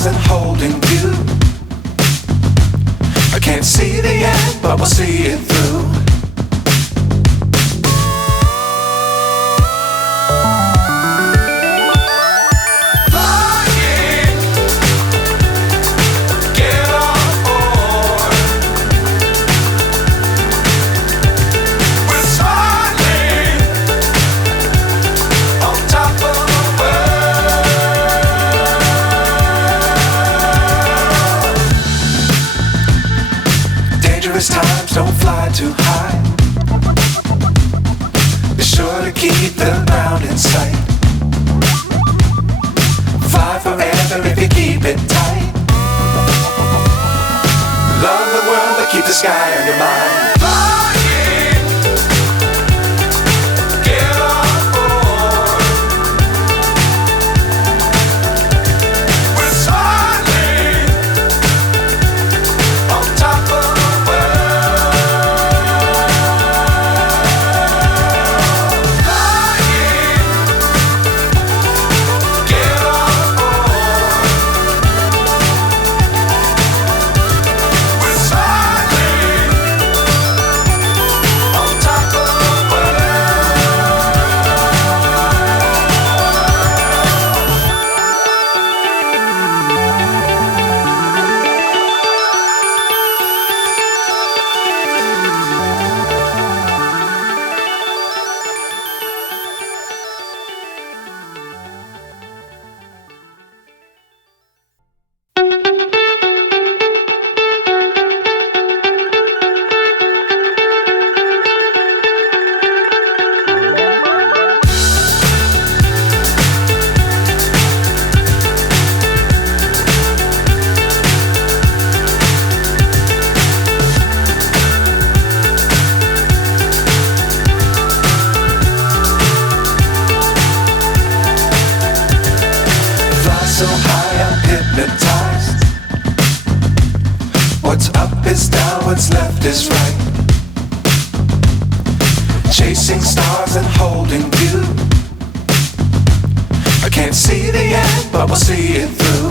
stars and holding you. I can't see the end, but we'll see it through. Times don't fly too high. Be sure to keep the ground in sight. Fly forever if you keep it tight. Love the world but keep the sky on your mind. So high I'm hypnotized. What's up is down, what's left is right. Chasing stars and holding you. I can't see the end, but we'll see it through.